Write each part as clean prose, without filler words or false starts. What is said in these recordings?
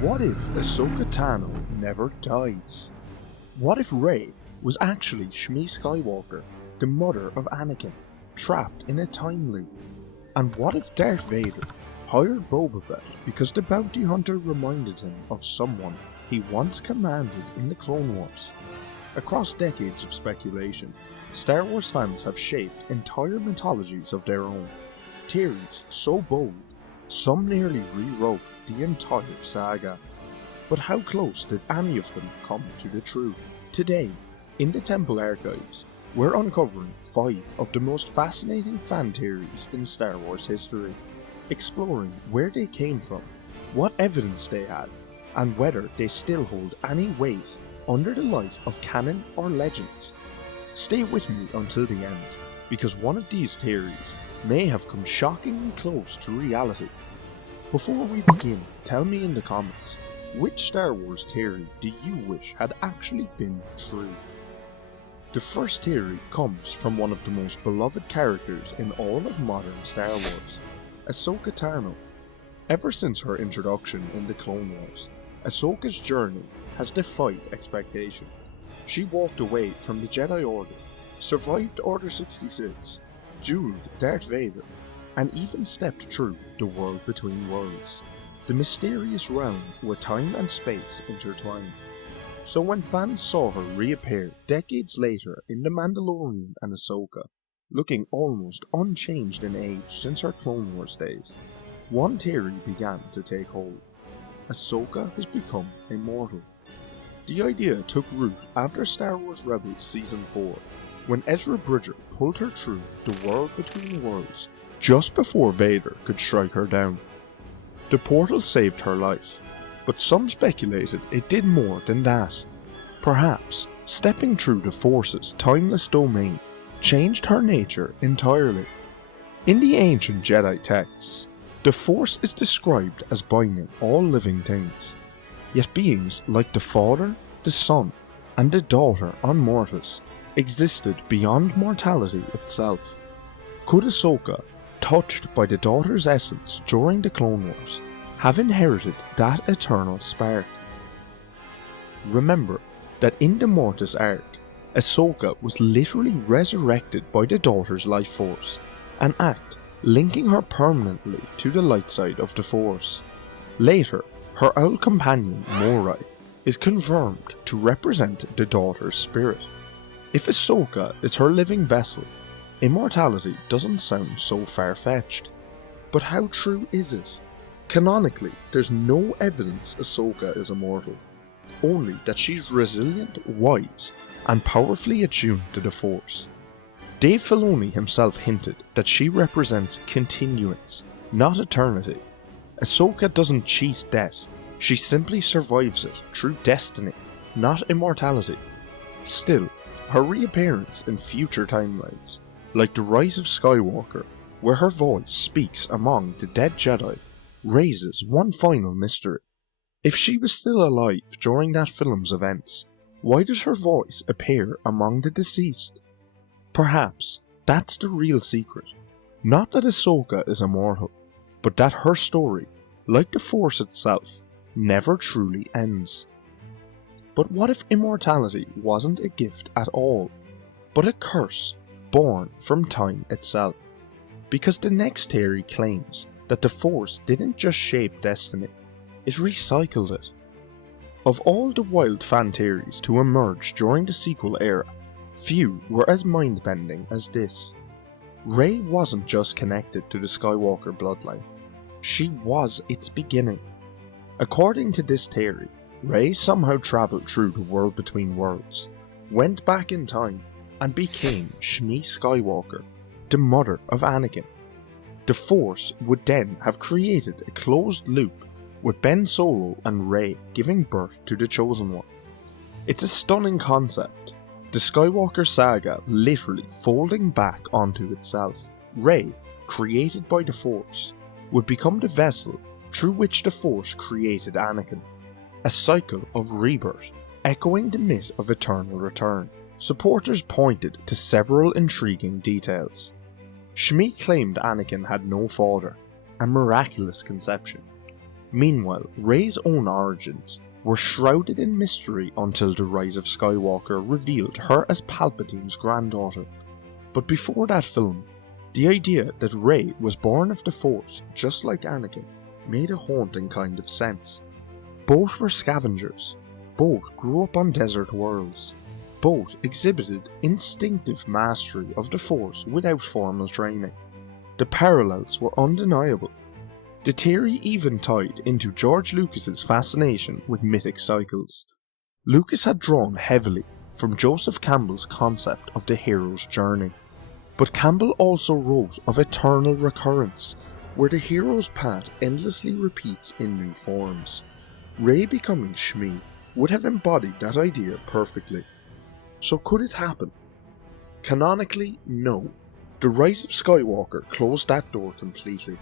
What if Ahsoka Tano never dies? What if Rey was actually Shmi Skywalker, the mother of Anakin, trapped in a time loop? And what if Darth Vader hired Boba Fett because the bounty hunter reminded him of someone he once commanded in the Clone Wars? Across decades of speculation, Star Wars fans have shaped entire mythologies of their own. Theories so bold, some nearly rewrote the entire saga. But how close did any of them come to the truth? Today, in the Temple Archives, we're uncovering 5 of the most fascinating fan theories in Star Wars history, exploring where they came from, what evidence they had, and whether they still hold any weight under the light of canon or legends. Stay with me until the end, because one of these theories may have come shockingly close to reality. Before we begin, tell me in the comments, which Star Wars theory do you wish had actually been true? The first theory comes from one of the most beloved characters in all of modern Star Wars, Ahsoka Tano. Ever since her introduction in the Clone Wars, Ahsoka's journey has defied expectation. She walked away from the Jedi Order, survived Order 66, dueled Darth Vader, and even stepped through the world between worlds, the mysterious realm where time and space intertwine. So when fans saw her reappear decades later in The Mandalorian and Ahsoka, looking almost unchanged in age since her Clone Wars days, one theory began to take hold. Ahsoka has become immortal. The idea took root after Star Wars Rebels Season 4, when Ezra Bridger pulled her through the world between worlds just before Vader could strike her down. The portal saved her life, but some speculated it did more than that. Perhaps stepping through the Force's timeless domain changed her nature entirely. In the ancient Jedi texts, the Force is described as binding all living things, yet beings like the Father, the Son, and the Daughter of Mortis existed beyond mortality itself. Could Ahsoka, touched by the Daughter's essence during the Clone Wars, have inherited that eternal spark? Remember that in the Mortis arc, Ahsoka was literally resurrected by the Daughter's life force, an act linking her permanently to the light side of the Force. Later, her owl companion Morai is confirmed to represent the Daughter's spirit. If Ahsoka is her living vessel, immortality doesn't sound so far-fetched. But how true is it? Canonically, there's no evidence Ahsoka is immortal, only that she's resilient, wise, and powerfully attuned to the Force. Dave Filoni himself hinted that she represents continuance, not eternity. Ahsoka doesn't cheat death, she simply survives it through destiny, not immortality. Still, her reappearance in future timelines, like The Rise of Skywalker, where her voice speaks among the dead Jedi, raises one final mystery. If she was still alive during that film's events, why does her voice appear among the deceased? Perhaps that's the real secret. Not that Ahsoka is immortal, but that her story, like the Force itself, never truly ends. But what if immortality wasn't a gift at all, but a curse born from time itself? Because the next theory claims that the Force didn't just shape destiny, it recycled it. Of all the wild fan theories to emerge during the sequel era, few were as mind-bending as this. Rey wasn't just connected to the Skywalker bloodline, she was its beginning. According to this theory, Rey somehow travelled through the world between worlds, went back in time, and became Shmi Skywalker, the mother of Anakin. The Force would then have created a closed loop, with Ben Solo and Rey giving birth to the Chosen One. It's a stunning concept, the Skywalker saga literally folding back onto itself. Rey, created by the Force, would become the vessel through which the Force created Anakin, a cycle of rebirth, echoing the myth of eternal return. Supporters pointed to several intriguing details. Shmi claimed Anakin had no father, a miraculous conception. Meanwhile, Rey's own origins were shrouded in mystery until The Rise of Skywalker revealed her as Palpatine's granddaughter. But before that film, the idea that Rey was born of the Force just like Anakin made a haunting kind of sense. Both were scavengers, both grew up on desert worlds, both exhibited instinctive mastery of the Force without formal training. The parallels were undeniable. The theory even tied into George Lucas's fascination with mythic cycles. Lucas had drawn heavily from Joseph Campbell's concept of the hero's journey, but Campbell also wrote of eternal recurrence, where the hero's path endlessly repeats in new forms. Rey becoming Shmi would have embodied that idea perfectly. So could it happen? Canonically, no. The Rise of Skywalker closed that door completely.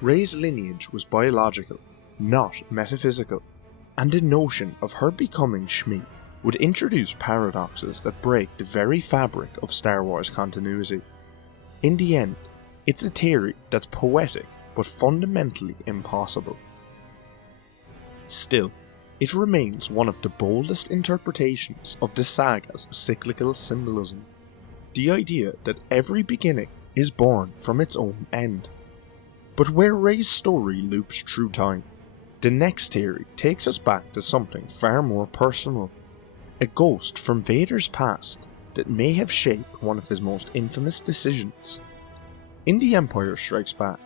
Rey's lineage was biological, not metaphysical, and the notion of her becoming Shmi would introduce paradoxes that break the very fabric of Star Wars continuity. In the end, it's a theory that's poetic but fundamentally impossible. Still, it remains one of the boldest interpretations of the saga's cyclical symbolism. The idea that every beginning is born from its own end. But where Rey's story loops through time, the next theory takes us back to something far more personal. A ghost from Vader's past that may have shaped one of his most infamous decisions. In The Empire Strikes Back,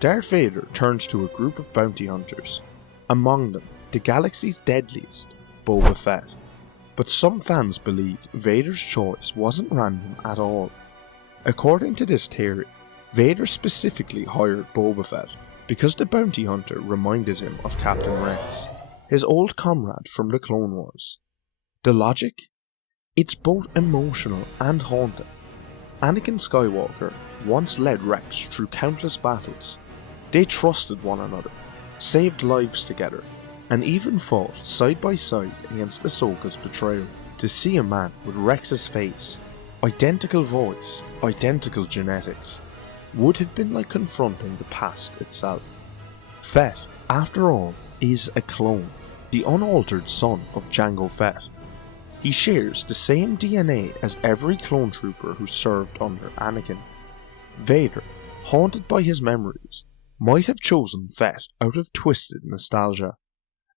Darth Vader turns to a group of bounty hunters, among them the galaxy's deadliest, Boba Fett. But some fans believe Vader's choice wasn't random at all. According to this theory, Vader specifically hired Boba Fett because the bounty hunter reminded him of Captain Rex, his old comrade from the Clone Wars. The logic? It's both emotional and haunting. Anakin Skywalker once led Rex through countless battles. They trusted one another, saved lives together, and even fought side by side against Ahsoka's betrayal. To see a man with Rex's face, identical voice, identical genetics, would have been like confronting the past itself. Fett, after all, is a clone, the unaltered son of Jango Fett. He shares the same DNA as every clone trooper who served under Anakin. Vader, haunted by his memories, might have chosen Fett out of twisted nostalgia,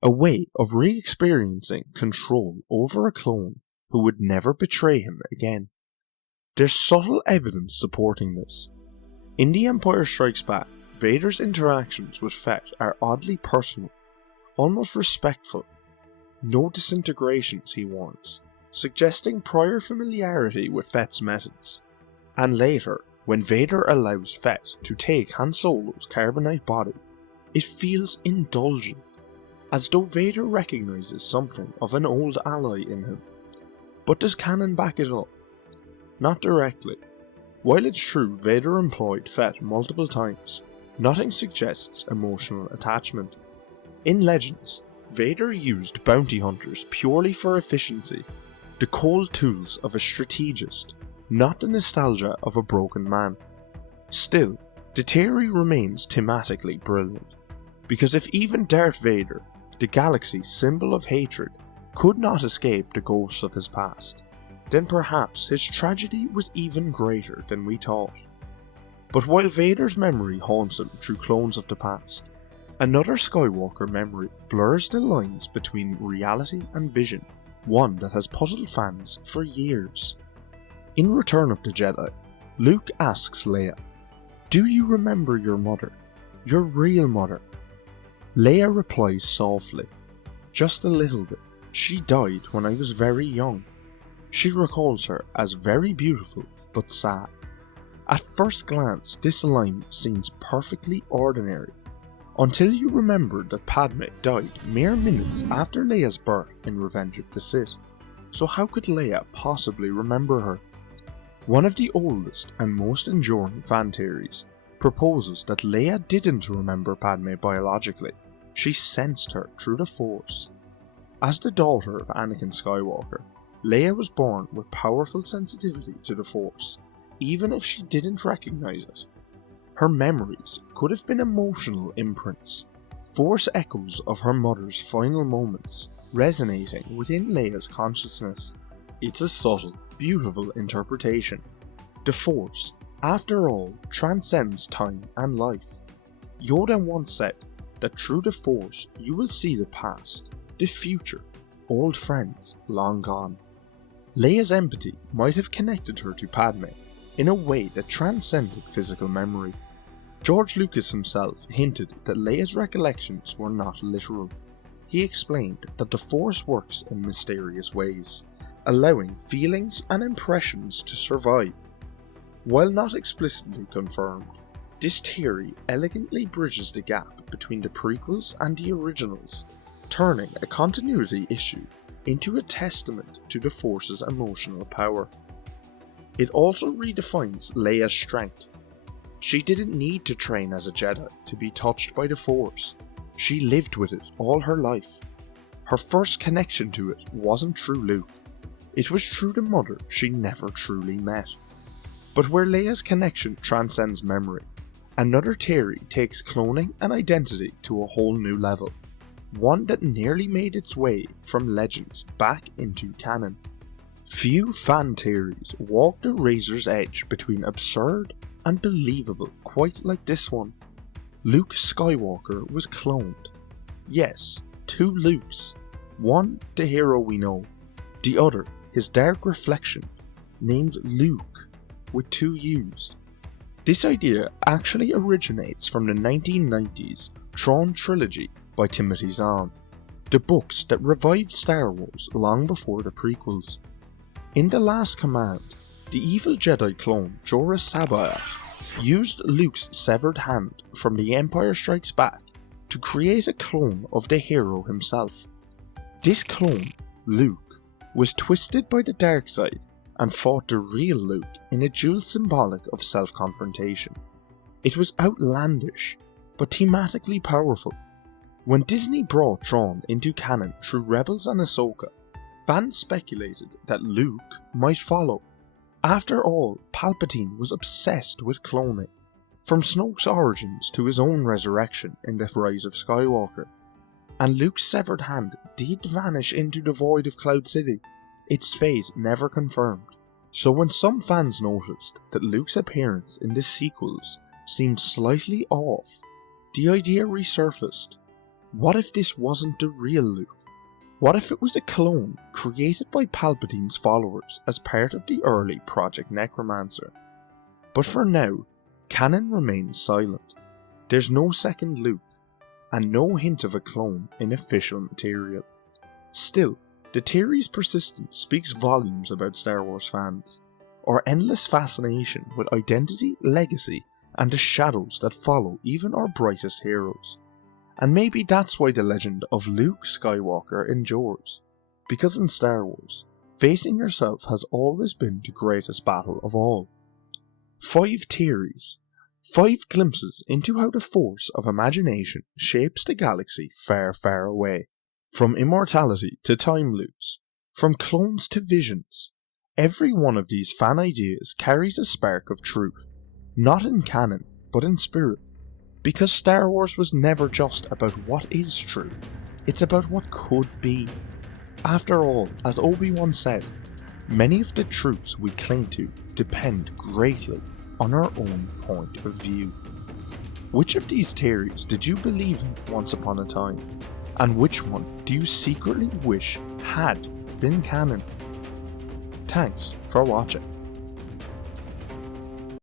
a way of re-experiencing control over a clone who would never betray him again. There's subtle evidence supporting this. In The Empire Strikes Back, Vader's interactions with Fett are oddly personal, almost respectful. No disintegrations, he warns, suggesting prior familiarity with Fett's methods. And later, when Vader allows Fett to take Han Solo's carbonite body, it feels indulgent, as though Vader recognises something of an old ally in him. But does canon back it up? Not directly. While it's true Vader employed Fett multiple times, nothing suggests emotional attachment. In Legends, Vader used bounty hunters purely for efficiency, the cold tools of a strategist, not the nostalgia of a broken man. Still, the theory remains thematically brilliant, because if even Darth Vader, the galaxy's symbol of hatred, could not escape the ghosts of his past, then perhaps his tragedy was even greater than we thought. But while Vader's memory haunts him through clones of the past, another Skywalker memory blurs the lines between reality and vision, one that has puzzled fans for years. In Return of the Jedi, Luke asks Leia, "Do you remember your mother? Your real mother?" Leia replies softly, "Just a little bit. She died when I was very young." She recalls her as very beautiful but sad. At first glance, this line seems perfectly ordinary, until you remember that Padme died mere minutes after Leia's birth in Revenge of the Sith. So how could Leia possibly remember her? One of the oldest and most enduring fan theories proposes that Leia didn't remember Padme biologically, she sensed her through the Force. As the daughter of Anakin Skywalker, Leia was born with powerful sensitivity to the Force, even if she didn't recognize it. Her memories could have been emotional imprints, Force echoes of her mother's final moments resonating within Leia's consciousness. It's a subtle, beautiful interpretation. The Force, after all, transcends time and life. Yoda once said that through the Force you will see the past, the future, old friends long gone. Leia's empathy might have connected her to Padme in a way that transcended physical memory. George Lucas himself hinted that Leia's recollections were not literal. He explained that the Force works in mysterious ways, allowing feelings and impressions to survive. While not explicitly confirmed, this theory elegantly bridges the gap between the prequels and the originals, turning a continuity issue into a testament to the Force's emotional power. It also redefines Leia's strength. She didn't need to train as a Jedi to be touched by the Force. She lived with it all her life. Her first connection to it wasn't through Luke. It was through the mother she never truly met. But where Leia's connection transcends memory, another theory takes cloning and identity to a whole new level. One that nearly made its way from legends back into canon. Few fan theories walk the razor's edge between absurd and believable quite like this one. Luke Skywalker was cloned. Yes, two Lukes. One the hero we know, the other his dark reflection, named Luke with two U's. This idea actually originates from the 1990s Tron trilogy by Timothy Zahn, the books that revived Star Wars long before the prequels. In The Last Command, the evil Jedi clone Jorah Sabaoth used Luke's severed hand from The Empire Strikes Back to create a clone of the hero himself. This clone, Luke, was twisted by the dark side and fought the real Luke in a dual symbolic of self-confrontation. It was outlandish, but thematically powerful. When Disney brought Tron into canon through Rebels and Ahsoka, fans speculated that Luke might follow. After all, Palpatine was obsessed with cloning, from Snoke's origins to his own resurrection in The Rise of Skywalker. And Luke's severed hand did vanish into the void of Cloud City, its fate never confirmed. So when some fans noticed that Luke's appearance in the sequels seemed slightly off, the idea resurfaced. What if this wasn't the real Luke? What if it was a clone created by Palpatine's followers as part of the early Project Necromancer? But for now, canon remains silent. There's no second Luke, and no hint of a clone in official material. Still, the theory's persistence speaks volumes about Star Wars fans, our endless fascination with identity, legacy, and the shadows that follow even our brightest heroes. And maybe that's why the legend of Luke Skywalker endures, because in Star Wars, facing yourself has always been the greatest battle of all. 5 theories, 5 glimpses into how the force of imagination shapes the galaxy far, far away. From immortality to time loops, from clones to visions, every one of these fan ideas carries a spark of truth, not in canon, but in spirit. Because Star Wars was never just about what is true, it's about what could be. After all, as Obi-Wan said, many of the truths we cling to depend greatly on our own point of view. Which of these theories did you believe in once upon a time? And which one do you secretly wish had been canon? Thanks for watching.